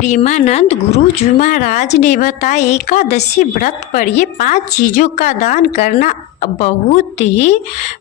प्रेमानंद गुरु जी महाराज ने बताया एकादशी व्रत पर ये 5 चीज़ों का दान करना बहुत ही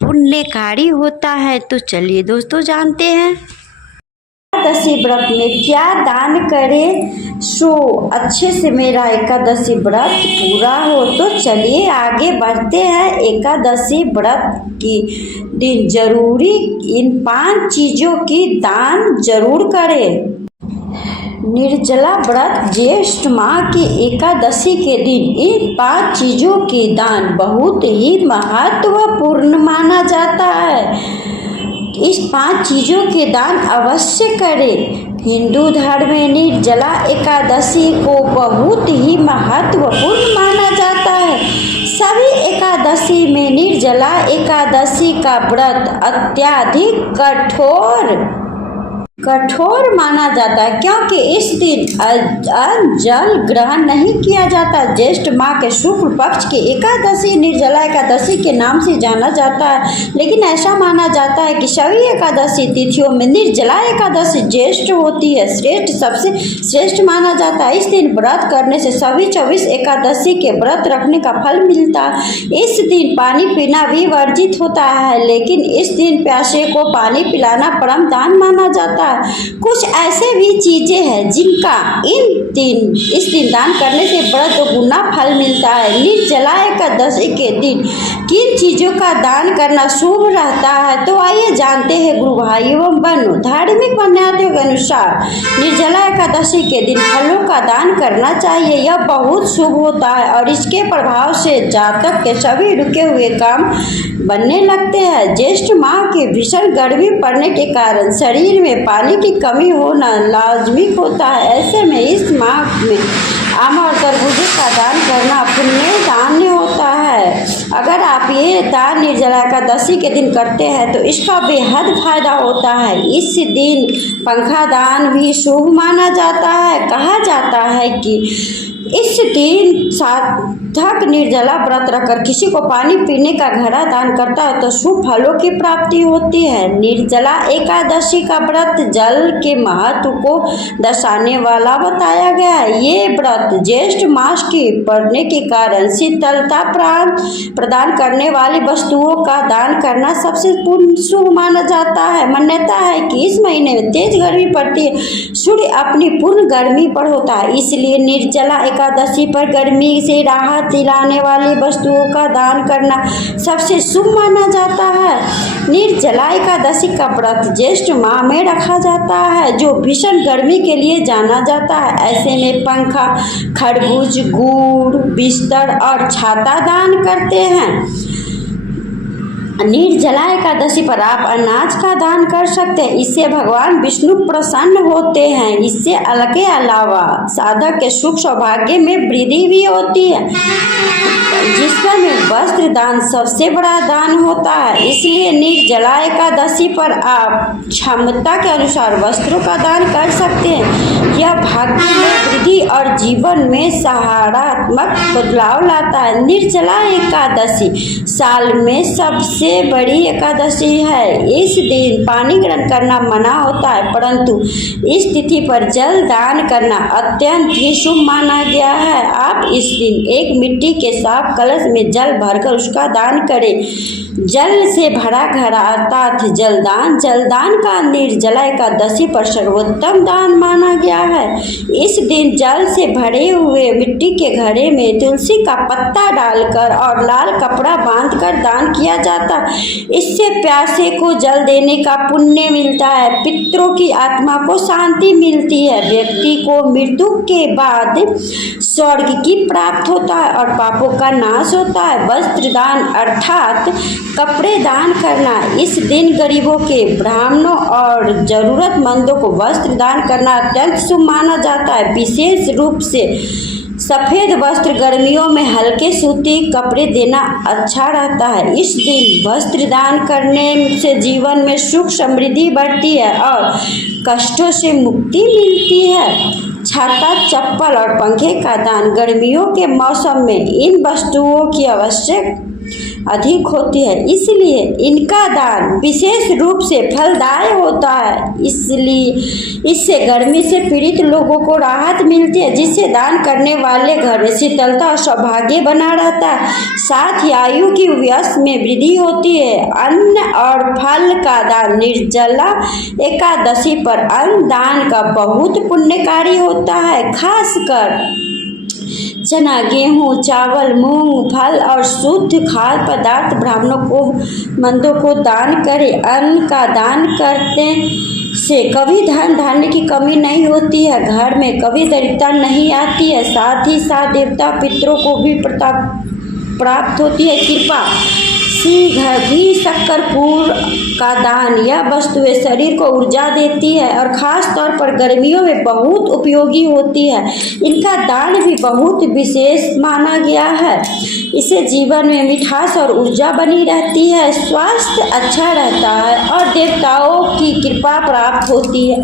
पुण्यकारी होता है। तो चलिए दोस्तों जानते हैं एकादशी व्रत में क्या दान करें सो अच्छे से मेरा एकादशी व्रत पूरा हो। तो चलिए आगे बढ़ते हैं। एकादशी व्रत की दिन जरूरी इन 5 चीज़ों की दान जरूर करें। निर्जला व्रत ज्येष्ठ माह की एकादशी के दिन इन 5 चीज़ों के दान बहुत ही महत्वपूर्ण माना जाता है। इस 5 चीज़ों के दान अवश्य करें। हिंदू धर्म में निर्जला एकादशी को बहुत ही महत्वपूर्ण माना जाता है। सभी एकादशी में निर्जला एकादशी का व्रत अत्यधिक कठोर माना जाता है, क्योंकि इस दिन जल ग्रहण नहीं किया जाता। ज्येष्ठ माह के शुक्ल पक्ष की एकादशी निर्जला एकादशी के नाम से जाना जाता है, लेकिन ऐसा माना जाता है कि सभी एकादशी तिथियों में निर्जला एकादशी ज्येष्ठ होती है, सबसे श्रेष्ठ माना जाता है। इस दिन व्रत करने से सभी 24 एकादशी के व्रत रखने का फल मिलता है। इस दिन पानी पीना भी वर्जित होता है, लेकिन इस दिन प्यासे को पानी पिलाना परम दान माना जाता है। कुछ ऐसे भी चीजें हैं जिनका इस दिन दान करने से व्रत गुना फल मिलता है। निर्जला एकादशी के दिन किन चीजों का दान करना शुभ रहता है, तो आइए जानते हैं गुरु भाइयों एवं बहनों। धार्मिक मान्यताओं के अनुसार निर्जला एकादशी के दिन फलों का दान करना चाहिए। यह बहुत शुभ होता है और इसके प्रभाव से जातक के सभी रुके हुए काम बनने लगते हैं। ज्येष्ठ माह की भीषण गर्मी पड़ने के कारण शरीर में पानी की कमी होना लाजमी होता है। ऐसे में इस माह में आम और तरबूजे का दान करना पुण्य दान होता है। अगर आप ये दान निर्जला एकादशी के दिन करते हैं तो इसका बेहद फायदा होता है। इस दिन पंखा दान भी शुभ माना जाता है। कहा जाता है कि इस दिन साधक निर्जला व्रत रखकर किसी को पानी पीने का घड़ा दान करता है तो शुभ फलों की प्राप्ति होती है। निर्जला एकादशी का व्रत जल के महत्व को दर्शाने वाला बताया गया है। ये व्रत ज्येष्ठ मास की पड़ने के कारण शीतलता प्रदान करने वाली वस्तुओं का दान करना सबसे शुभ माना जाता है। मान्यता है कि इस महीने में तेज गर्मी पड़ती है, सूर्य अपनी पूर्ण गर्मी पर होता है, इसलिए निर्जला एकादशी पर गर्मी से राहत दिलाने वाली वस्तुओं का दान करना सबसे शुभ माना जाता है। निर्जला एकादशी का व्रत ज्येष्ठ माह में रखा जाता है, जो भीषण गर्मी के लिए जाना जाता है। ऐसे में पंखा, खरबूज, गुड़, बिस्तर और छाता दान करते हैं। निर्जला एकादशी पर आप अनाज का दान कर सकते हैं, इससे भगवान विष्णु प्रसन्न होते हैं। इससे के अलावा साधक के सुख सौभाग्य में वृद्धि भी होती है, जिसमें वस्त्र दान सबसे बड़ा दान होता है। इसलिए निर्जला एकादशी पर आप क्षमता के अनुसार वस्त्रों का दान कर सकते हैं। यह भाग्य में वृद्धि और जीवन में सकारात्मक बदलाव लाता है। निर्जला एकादशी साल में सबसे बड़ी एकादशी है। इस दिन पानी ग्रहण करना मना होता है, परंतु इस तिथि पर जल दान करना अत्यंत ही शुभ माना गया है। आप इस दिन एक मिट्टी के साफ कलश में जल भरकर उसका दान करें। जल से भरा घड़ा अर्थात जलदान का निर्जला एकादशी पर सर्वोत्तम दान माना गया है। इस दिन जल से भरे हुए मिट्टी के घड़े में तुलसी का पत्ता डालकर और लाल कपड़ा बांधकर दान किया जाता है। इससे प्यासे को जल देने का पुण्य मिलता है, पितरों की आत्मा को शांति मिलती है, व्यक्ति को मृत्यु के बाद स्वर्ग की प्राप्त होता है और पापों का नाश होता है। वस्त्र दान अर्थात कपड़े दान करना, इस दिन गरीबों के, ब्राह्मणों और जरूरतमंदों को वस्त्र दान करना अत्यंत शुभ माना जाता है। विशेष रूप से सफ़ेद वस्त्र, गर्मियों में हल्के सूती कपड़े देना अच्छा रहता है। इस दिन वस्त्र दान करने से जीवन में सुख समृद्धि बढ़ती है और कष्टों से मुक्ति मिलती है। छाता, चप्पल और पंखे का दान गर्मियों के मौसम में इन वस्तुओं की आवश्यक अधिक होती है, इसलिए इनका दान विशेष रूप से फलदायी होता है। इसलिए इससे गर्मी से पीड़ित लोगों को राहत मिलती है, जिससे दान करने वाले घर में शीतलता और सौभाग्य बना रहता है। साथ ही आयु की व्यस में वृद्धि होती है। अन्न और फल का दान निर्जला एकादशी पर अन्न दान का बहुत पुण्यकारी होता है। खासकर चना, गेहूँ, चावल, मूंग, फल और शुद्ध खाद्य पदार्थ ब्राह्मणों को मंदों को दान करें। अन्न का दान करते से कभी धन धान्य की कमी नहीं होती है, घर में कभी दरिद्रता नहीं आती है। साथ ही साथ देवता पितरों को भी प्राप्त होती है कृपा। घी, शक्कर, पूर का दान, यह वस्तुएं शरीर को ऊर्जा देती है और खास तौर पर गर्मियों में बहुत उपयोगी होती है। इनका दान भी बहुत विशेष माना गया है। इससे जीवन में मिठास और ऊर्जा बनी रहती है, स्वास्थ्य अच्छा रहता है और देवताओं की कृपा प्राप्त होती है।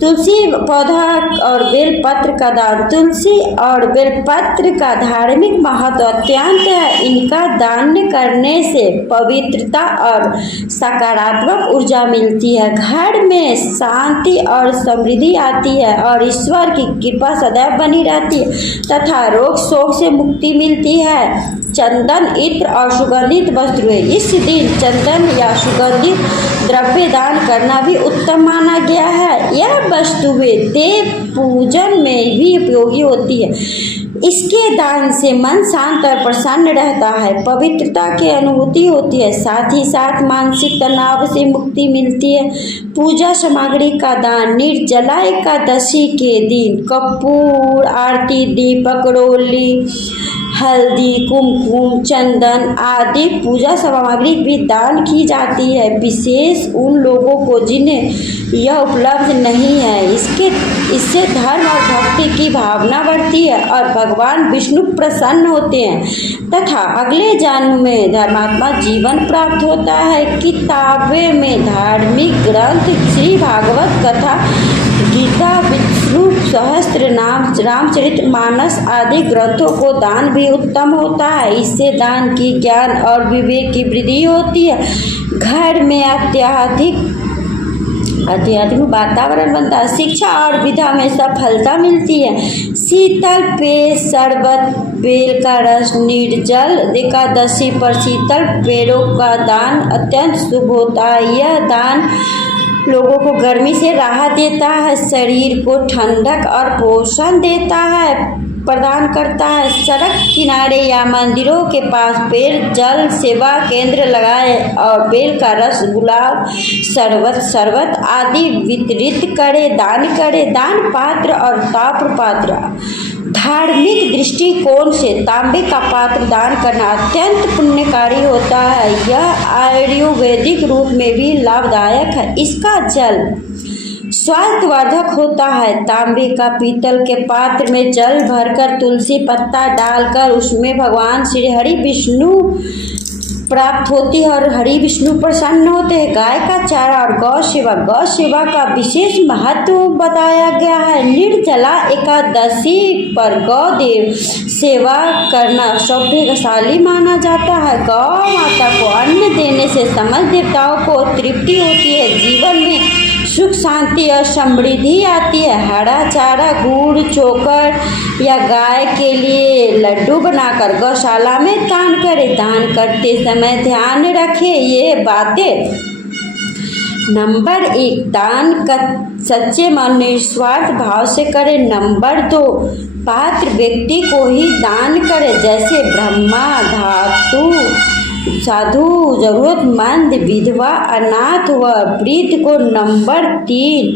तुलसी पौधा और बेलपत्र का दान। तुलसी और बेलपत्र का धार्मिक महत्व अत्यंत है। इनका दान करने से पवित्रता और सकारात्मक ऊर्जा मिलती है, घर में शांति और समृद्धि आती है और ईश्वर की कृपा सदैव बनी रहती है तथा रोग शोक से मुक्ति मिलती है। चंदन, इत्र और सुगंधित वस्तुएं। इस दिन चंदन या सुगंधित द्रव्य दान करना भी उत्तम माना गया है। यह वस्तुएं देव पूजन में भी उपयोगी होती है। इसके दान से मन शांत और प्रसन्न रहता है, पवित्रता की अनुभूति होती है, साथ ही साथ मानसिक तनाव से मुक्ति मिलती है। पूजा सामग्री का दान। निर्जला एकादशी के दिन कपूर, आरती, दीपक, रोली, हल्दी, कुमकुम, चंदन आदि पूजा सामग्री भी दान की जाती है, विशेष उन लोगों को जिन्हें यह उपलब्ध नहीं है। इससे धर्म और भक्ति की भावना बढ़ती है और भगवान विष्णु प्रसन्न होते हैं तथा अगले जन्म में धर्मात्मा जीवन प्राप्त होता है। किताबें में धार्मिक ग्रंथ श्री भागवत कथा, गीता, विष्णु सहस्त्र नाम, रामचरितमानस आदि ग्रंथों को दान भी उत्तम होता है। इससे दान की ज्ञान और विवेक की वृद्धि होती है, घर में आध्यात्मिक वातावरण बनता है, शिक्षा और विद्या में सफलता मिलती है। शीतल पेय, शरबत, बेल का रस। निर्जल एकादशी पर शीतल पेयों का दान अत्यंत शुभ होता है। यह दान लोगों को गर्मी से राहत देता है, शरीर को ठंडक और पोषण देता है, प्रदान करता है। सड़क किनारे या मंदिरों के पास पेड़ जल सेवा केंद्र लगाए और बेल का रस, गुलाब, शरबत आदि वितरित करे, दान करे। दान पात्र और ताम्र पात्र। धार्मिक दृष्टिकोण से तांबे का पात्र दान करना अत्यंत पुण्यकारी होता है। यह आयुर्वेदिक रूप में भी लाभदायक है। इसका जल स्वास्थ्यवर्धक होता है। तांबे का पीतल के पात्र में जल भरकर तुलसी पत्ता डालकर उसमें भगवान श्री हरि विष्णु प्राप्त होती है और हरि विष्णु प्रसन्न होते हैं। गाय का चारा और गौ सेवा का विशेष महत्व बताया गया है। निर्जला एकादशी पर गौ देव सेवा करना सौभाग्यशाली माना जाता है। गौ माता को अन्न देने से समस्त देवताओं को तृप्ति होती है, जीवन में सुख शांति और समृद्धि आती है। हरा चारा, गुड़, चोकर या गाय के लिए लड्डू बनाकर गौशाला में दान करें। दान करते समय ध्यान रखें ये बातें। नंबर 1, दान का सच्चे मन निस्वार्थ भाव से करें। नंबर 2, पात्र व्यक्ति को ही दान करें, जैसे ब्रह्मा, धातु, साधु, जरूरतमंद, विधवा, अनाथ व वृद्ध को। नंबर 3,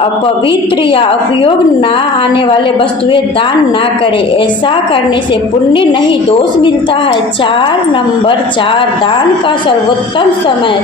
अपवित्र या उपयोग न आने वाले वस्तुएं दान ना करें, ऐसा करने से पुण्य नहीं दोष मिलता है। नंबर 4, दान का सर्वोत्तम समय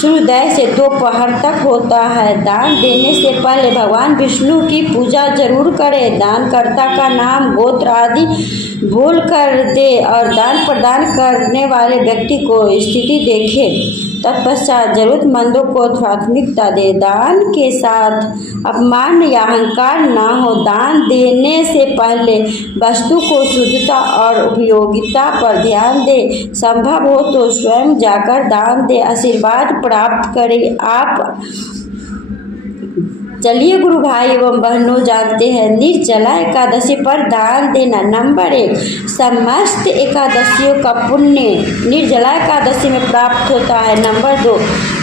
सूर्योदय से दोपहर तक होता है। दान देने से पहले भगवान विष्णु की पूजा जरूर करें। दानकर्ता का नाम, गोत्र आदि भूल कर दे और दान प्रदान करने वाले व्यक्ति को स्थिति देखे। तत्पश्चात जरूरतमंदों को प्राथमिकता दे। दान के साथ अपमान या अहंकार न हो। दान देने से पहले वस्तु को शुद्धता और उपयोगिता पर ध्यान दे। संभव हो तो स्वयं जाकर दान दे, आशीर्वाद प्राप्त करें आप। चलिए गुरु भाई एवं बहनों, जानते हैं निर्जला एकादशी पर दान देना। नंबर 1, समस्त एकादशियों का पुण्य निर्जला एकादशी में प्राप्त होता है। नंबर 2,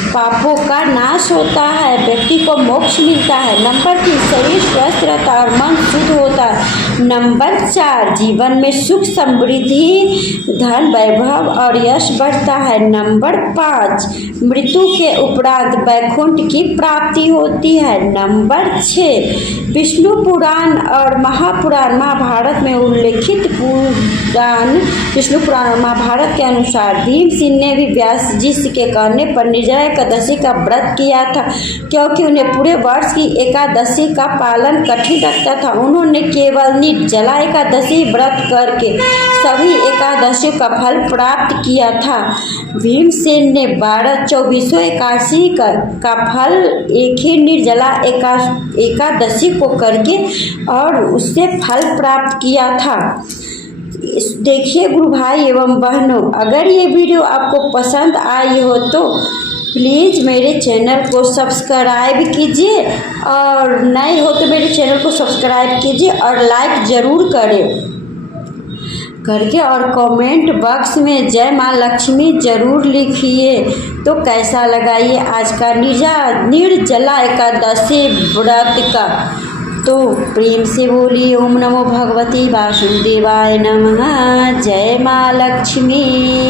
पापों का नाश होता है, व्यक्ति को मोक्ष मिलता है। नंबर 3, शरीर स्वस्थ रहता है और मन शुद्ध होता है। नंबर 4, जीवन में सुख समृद्धि, धन वैभव और यश बढ़ता है। नंबर 5, मृत्यु के उपरांत वैकुंठ की प्राप्ति होती है। नंबर 6, विष्णु पुराण और महापुराण महाभारत में उल्लेखित विष्णु पुराण और महाभारत के अनुसार भीमसेन ने भी व्यास जी के कहने पर निर्जला एकादशी का व्रत किया था, क्योंकि उन्हें पूरे वर्ष की एकादशी का पालन कठिन लगता था। उन्होंने केवल निर्जला एकादशी व्रत करके सभी एकादशियों का फल प्राप्त किया था। भीमसेन ने 12-24 एकादशी का फल एक ही निर्जला एकादशी को करके और उससे फल प्राप्त किया था। देखिए गुरु भाई एवं बहनों, अगर ये वीडियो आपको पसंद आई हो तो प्लीज़ मेरे चैनल को सब्सक्राइब कीजिए, और नए हो तो मेरे चैनल को सब्सक्राइब कीजिए और लाइक ज़रूर करके और कमेंट बॉक्स में जय माँ लक्ष्मी ज़रूर लिखिए। तो कैसा लगा ये आज का निर्जला एकादशी व्रत का? तो प्रेम से बोलिए ओम नमो भगवती वासुदेवाय नमः। जय माँ लक्ष्मी।